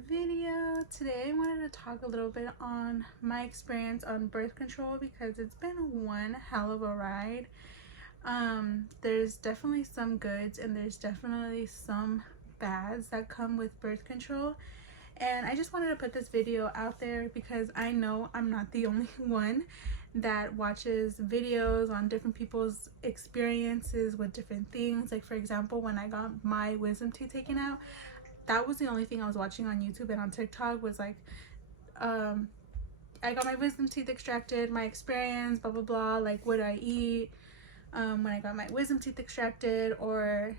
video. Today I wanted to talk a little bit on my experience on birth control because it's been one hell of a ride. There's definitely some goods and there's definitely some bads that come with birth control, and I just wanted to put this video out there because I know I'm not the only one that watches videos on different people's experiences with different things. Like, for example, when I got my wisdom teeth taken out, that was the only thing I was watching on YouTube and on TikTok was like, I got my wisdom teeth extracted, my experience, blah blah blah, like what I eat when I got my wisdom teeth extracted, or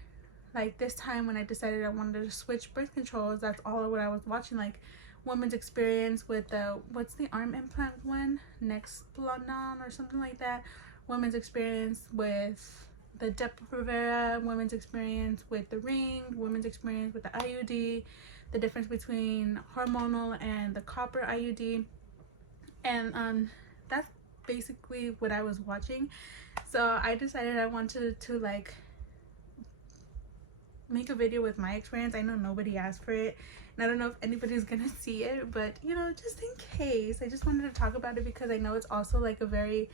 like this time when I decided I wanted to switch birth controls. That's all what I was watching, like women's experience with the, what's the arm implant one, Nexplanon or something like that, women's experience with the Depo-Provera, women's experience with the ring, women's experience with the IUD, the difference between hormonal and the copper IUD, and that's basically what I was watching. So I decided I wanted to like make a video with my experience. I know nobody asked for it and I don't know if anybody's gonna see it, but you know, just in case, I just wanted to talk about it because I know it's also like a very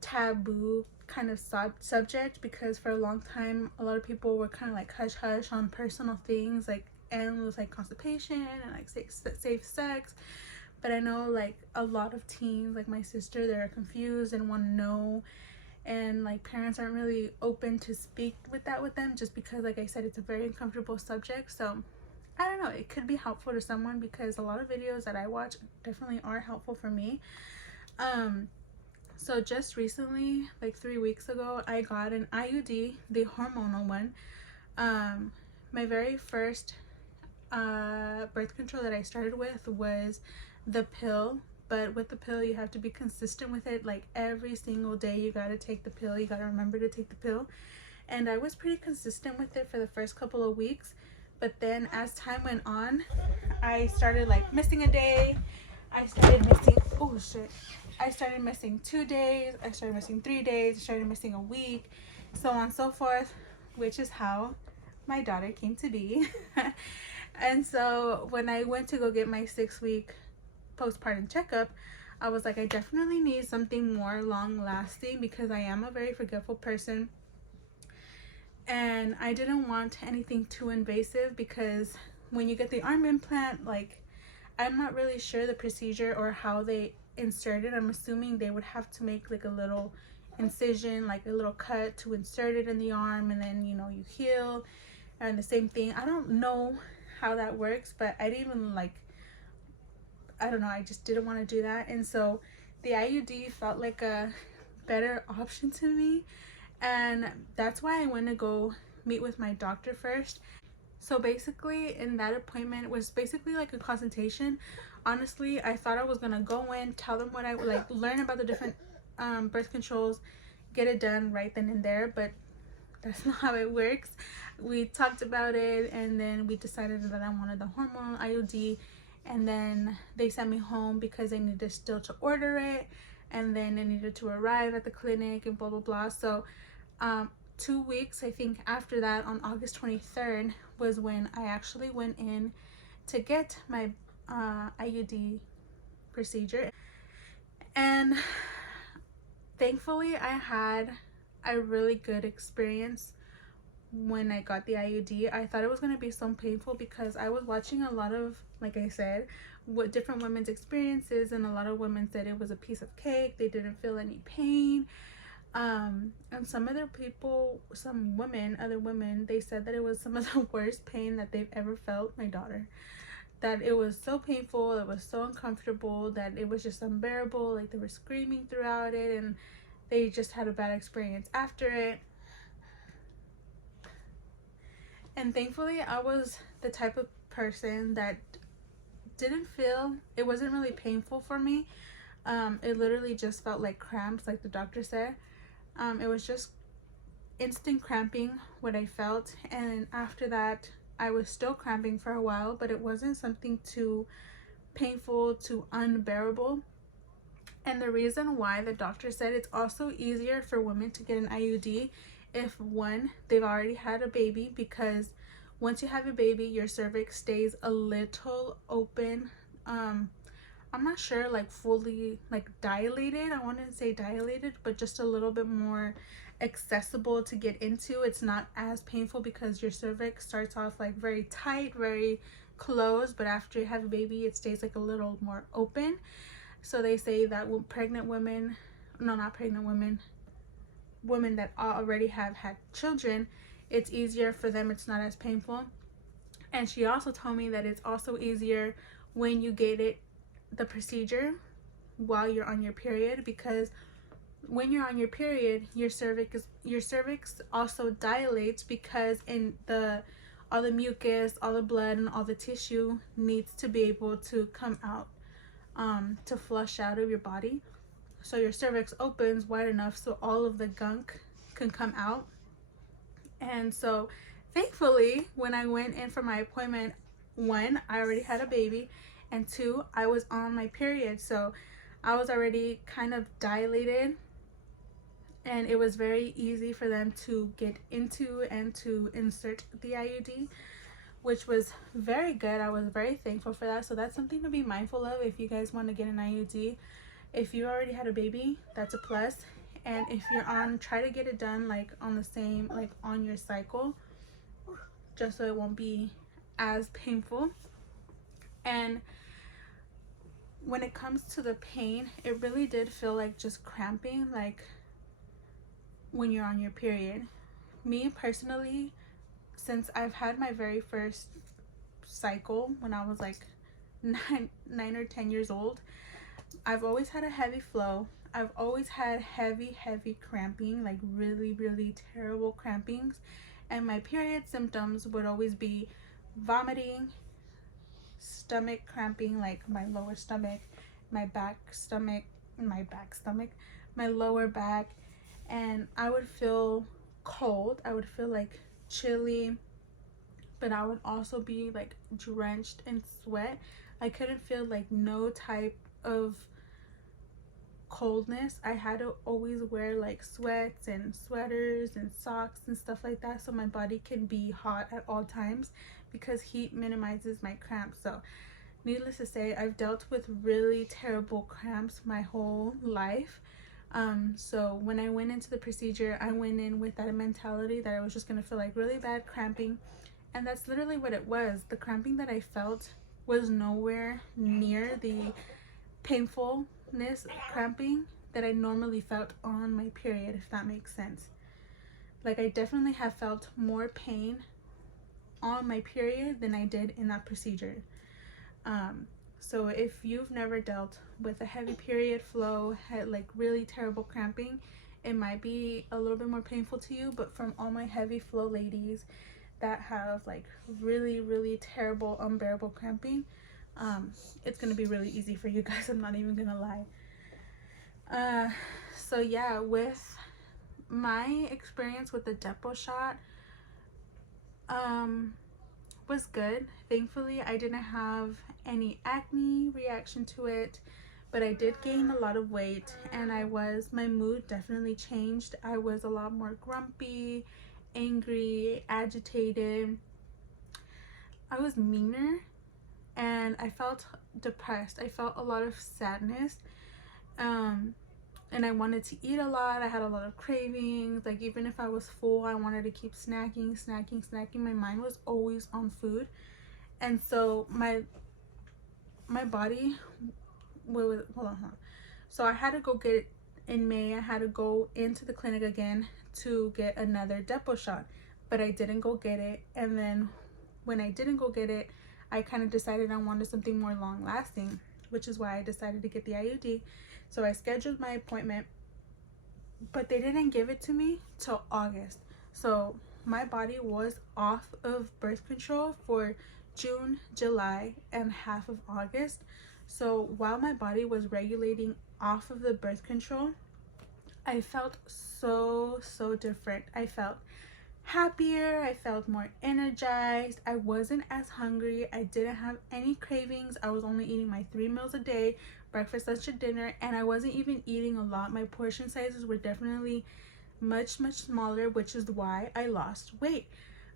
taboo kind of subject, because for a long time a lot of people were kind of like hush hush on personal things like animals, like constipation and like safe sex. But I know like a lot of teens, like my sister, they're confused and want to know, and like parents aren't really open to speak with them just because, like I said, it's a very uncomfortable subject. So I don't know, it could be helpful to someone because a lot of videos that I watch definitely are helpful for me. So just recently, like 3 weeks ago, I got an IUD, the hormonal one. My very first birth control that I started with was the pill, but with the pill you have to be consistent with it. Like every single day you gotta take the pill, you gotta remember to take the pill. And I was pretty consistent with it for the first couple of weeks, but then as time went on, I started like missing a day, I started missing, oh shit, I started missing 2 days, I started missing 3 days, I started missing a week, so on and so forth, which is how my daughter came to be. And so when I went to go get my 6-week postpartum checkup, I was like, I definitely need something more long lasting because I am a very forgetful person, and I didn't want anything too invasive because when you get the arm implant, like, I'm not really sure the procedure or how they insert it. I'm assuming they would have to make like a little incision, like a little cut to insert it in the arm, and then, you know, you heal, and the same thing. I don't know how that works, but I didn't even like, I don't know, I just didn't want to do that. And so the IUD felt like a better option to me, and that's why I went to go meet with my doctor first. So basically in that appointment was basically like a consultation. Honestly, I thought I was gonna go in, tell them what I would like, learn about the different birth controls, get it done right then and there, but that's not how it works. We talked about it and then we decided that I wanted the hormonal IUD, and then they sent me home because they needed still to order it, and then it needed to arrive at the clinic and blah blah blah. So 2 weeks, I think, after that, on August 23rd was when I actually went in to get my IUD procedure. And thankfully I had a really good experience when I got the IUD. I thought it was going to be so painful because I was watching a lot of, like I said, what different women's experiences, and a lot of women said it was a piece of cake, they didn't feel any pain. And some other people, other women, they said that it was some of the worst pain that they've ever felt. My daughter, that it was so painful, it was so uncomfortable, that it was just unbearable, like they were screaming throughout it, and they just had a bad experience after it. And thankfully I was the type of person that didn't feel, it wasn't really painful for me. It literally just felt like cramps, like the doctor said. It was just instant cramping what I felt, and after that I was still cramping for a while, but it wasn't something too painful, too unbearable. And the reason why the doctor said it's also easier for women to get an IUD if, one, they've already had a baby, because once you have a baby, your cervix stays a little open. I'm not sure, like fully like dilated. I want to say dilated, but just a little bit more accessible to get into. It's not as painful because your cervix starts off like very tight, very closed, but after you have a baby, it stays like a little more open. So they say that pregnant women, no, not pregnant women, women that already have had children, it's easier for them. It's not as painful. And she also told me that it's also easier when you get it, the procedure, while you're on your period, because when you're on your period, your cervix also dilates, because in the all the mucus, all the blood, and all the tissue needs to be able to come out, to flush out of your body. So your cervix opens wide enough so all of the gunk can come out. And so thankfully, when I went in for my appointment, one, I already had a baby, and two, I was on my period. So I was already kind of dilated, and it was very easy for them to get into and to insert the IUD, which was very good. I was very thankful for that. So that's something to be mindful of if you guys want to get an IUD. If you already had a baby, that's a plus. And if you're on, try to get it done like on the same, like on your cycle, just so it won't be as painful. And when it comes to the pain, it really did feel like just cramping, like when you're on your period. Me personally, since I've had my very first cycle when I was like 9 or 10 years old, I've always had a heavy flow. I've always had heavy cramping, like really terrible crampings. And my period symptoms would always be vomiting, stomach cramping, like my lower stomach, my back stomach, my lower back. And I would feel cold. I would feel like chilly, but I would also be like drenched in sweat. I couldn't feel like no type of coldness. I had to always wear like sweats and sweaters and socks and stuff like that, so my body can be hot at all times, because heat minimizes my cramps. So needless to say, I've dealt with really terrible cramps my whole life. So when I went into the procedure, I went in with that mentality that I was just gonna feel like really bad cramping, and that's literally what it was. The cramping that I felt was nowhere near the painfulness cramping that I normally felt on my period, if that makes sense. Like, I definitely have felt more pain on my period than I did in that procedure. So if you've never dealt with a heavy period flow, had like really terrible cramping, it might be a little bit more painful to you. But from all my heavy flow ladies that have like really terrible unbearable cramping, it's gonna be really easy for you guys. I'm not even gonna lie. So yeah, with my experience with the Depo shot, was good. Thankfully, I didn't have any acne reaction to it, but I did gain a lot of weight, and my mood definitely changed. I was a lot more grumpy, angry, agitated. I was meaner, and I felt depressed. I felt a lot of sadness, and I wanted to eat a lot. I had a lot of cravings. Like, even if I was full, I wanted to keep snacking. My mind was always on food. And so my body, hold on. So I had to go get, in May, I had to go into the clinic again to get another Depo shot, but I didn't go get it. And then when I didn't go get it, I kind of decided I wanted something more long lasting, which is why I decided to get the IUD. So I scheduled my appointment, but they didn't give it to me till August. So my body was off of birth control for June, July, and half of August. So while my body was regulating off of the birth control, I felt so different. I felt happier. I felt more energized. I wasn't as hungry. I didn't have any cravings. I was only eating my 3 meals a day, breakfast, lunch, and dinner, and I wasn't even eating a lot. My portion sizes were definitely much smaller, which is why I lost weight.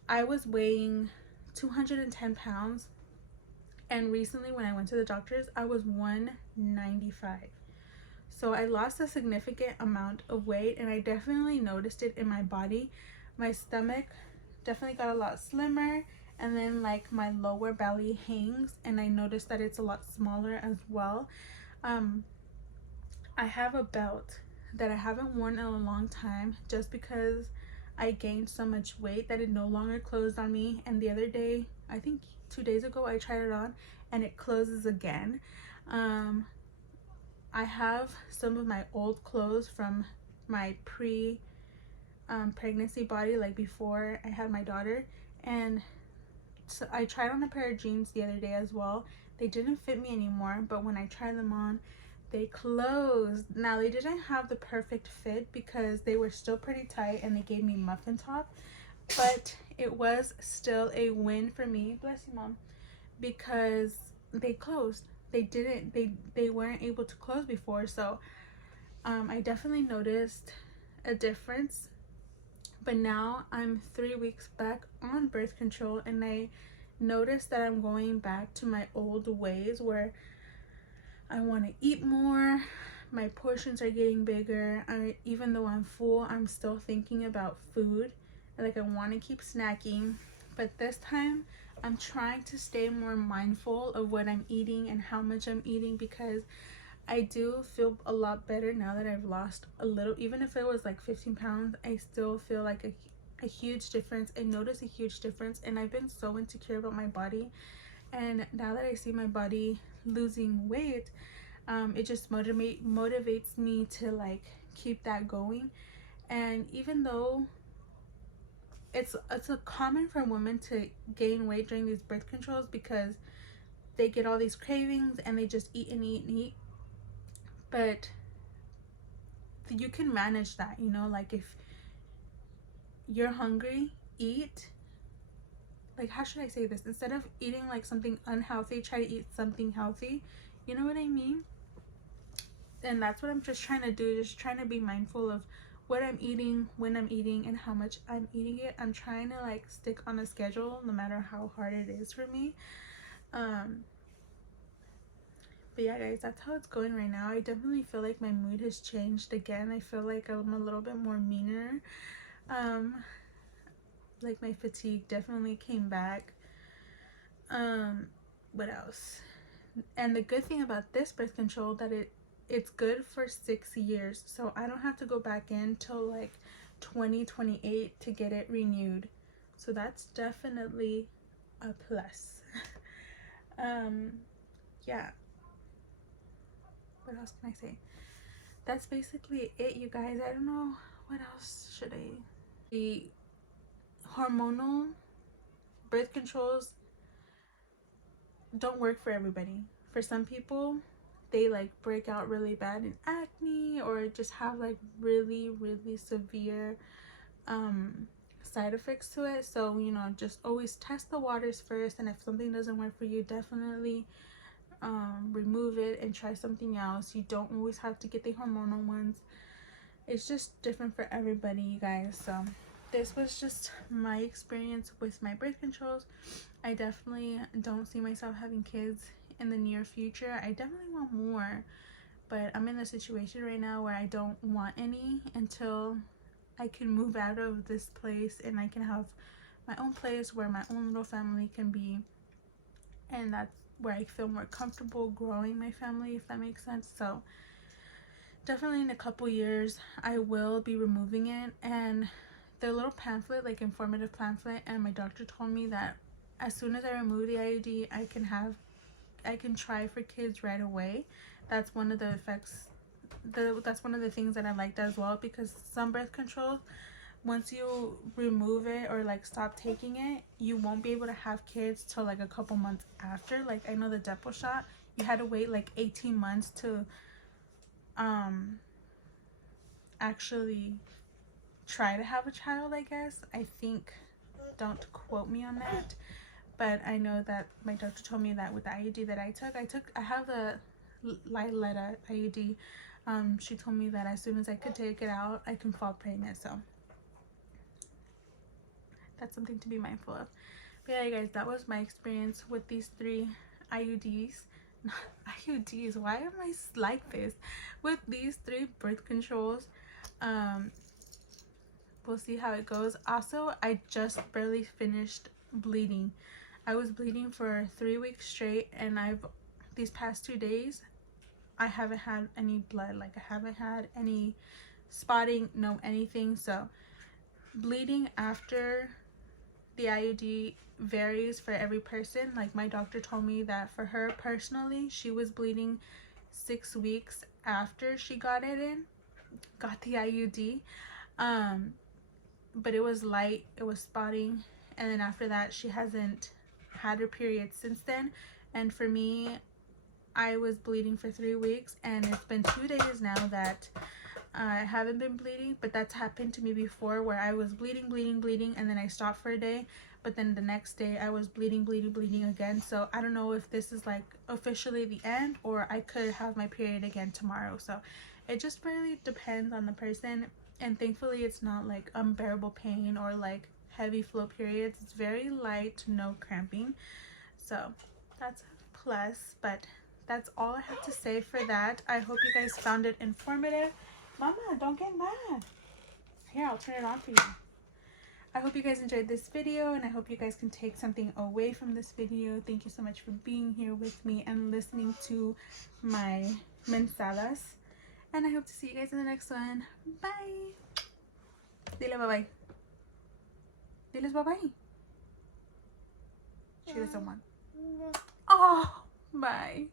I was weighing 210 pounds, and recently when I went to the doctors I was 195. So I lost a significant amount of weight, and I definitely noticed it in my body. My stomach definitely got a lot slimmer, and then like my lower belly hangs, and I noticed that it's a lot smaller as well. I have a belt that I haven't worn in a long time just because I gained so much weight that it no longer closed on me. And the other day, I think 2 days ago, I tried it on and it closes again. I have some of my old clothes from my pregnancy body, like before I had my daughter, and so I tried on a pair of jeans the other day as well. They didn't fit me anymore, but when I tried them on, they closed. Now they didn't have the perfect fit because they were still pretty tight and they gave me muffin top, but it was still a win for me, bless you mom, because they closed. They weren't able to close before. So I definitely noticed a difference. But now I'm 3 weeks back on birth control, and I noticed that I'm going back to my old ways where I want to eat more. My portions are getting bigger. Even though I'm full, I'm still thinking about food. Like I want to keep snacking, but this time I'm trying to stay more mindful of what I'm eating and how much I'm eating, because I do feel a lot better now that I've lost a little. Even if it was like 15 pounds, I still feel like a huge difference. I notice a huge difference, and I've been so insecure about my body. And now that I see my body losing weight, it just motivates me to like keep that going. And even though it's a common for women to gain weight during these birth controls because they get all these cravings and they just eat and eat and eat, but you can manage that, you know, like if you're hungry, eat. Like, how should I say this? Instead of eating like something unhealthy, try to eat something healthy. You know what I mean? And that's what I'm just trying to do, just trying to be mindful of what I'm eating, when I'm eating, and how much I'm eating it. I'm trying to like stick on a schedule no matter how hard it is for me. But yeah guys, that's how it's going right now. I definitely feel like my mood has changed again. I feel like I'm a little bit more meaner. Like my fatigue definitely came back. What else? And the good thing about this birth control that it's good for 6 years, so I don't have to go back in till like 2028 to get it renewed. So that's definitely a plus. Yeah, what else can I say? That's basically it, you guys. I don't know what else should I. The hormonal birth controls don't work for everybody. For some people, they like break out really bad in acne or just have like really severe side effects to it. So you know, just always test the waters first, and if something doesn't work for you, definitely remove it and try something else. You don't always have to get the hormonal ones. It's just different for everybody, you guys. So this was just my experience with my birth controls. I definitely don't see myself having kids in the near future. I definitely want more, but I'm in a situation right now where I don't want any until I can move out of this place and I can have my own place where my own little family can be, and that's where I feel more comfortable growing my family, if that makes sense. So definitely in a couple years I will be removing it. And the little pamphlet, like informative pamphlet, and my doctor told me that as soon as I remove the IUD, I can try for kids right away. That's one of the effects, that's one of the things that I liked as well, because some birth controls, once you remove it or like stop taking it, you won't be able to have kids till like a couple months after. Like I know the Depo shot, you had to wait like 18 months to actually try to have a child, I guess. I think, don't quote me on that, but I know that my doctor told me that with the IUD that I have the Liletta IUD. She told me that as soon as I could take it out, I can fall pregnant. So that's something to be mindful of. But yeah, guys, that was my experience with these 3 IUDs. Not IUDs, why am I like this? With these 3 birth controls. We'll see how it goes. Also, I just barely finished bleeding. I was bleeding for 3 weeks straight, and these past 2 days I haven't had any blood. Like, I haven't had any spotting, no anything. So bleeding after the IUD varies for every person. Like, my doctor told me that for her personally, she was bleeding 6 weeks after she got the IUD. But it was light, it was spotting, and then after that she hasn't had her period since then. And for me, I was bleeding for 3 weeks, and it's been 2 days now that I haven't been bleeding. But that's happened to me before, where I was bleeding, and then I stopped for a day, but then the next day I was bleeding again. So I don't know if this is like officially the end, or I could have my period again tomorrow. So it just really depends on the person. And thankfully it's not like unbearable pain or like heavy flow periods. It's very light, no cramping, so that's a plus. But that's all I have to say for that. I hope you guys found it informative. Mama, don't get mad. Here, I'll turn it on for you. I hope you guys enjoyed this video, and I hope you guys can take something away from this video. Thank you so much for being here with me and listening to my mensadas. And I hope to see you guys in the next one. Bye. Dile bye-bye. Diles bye-bye. She doesn't want. Oh, bye.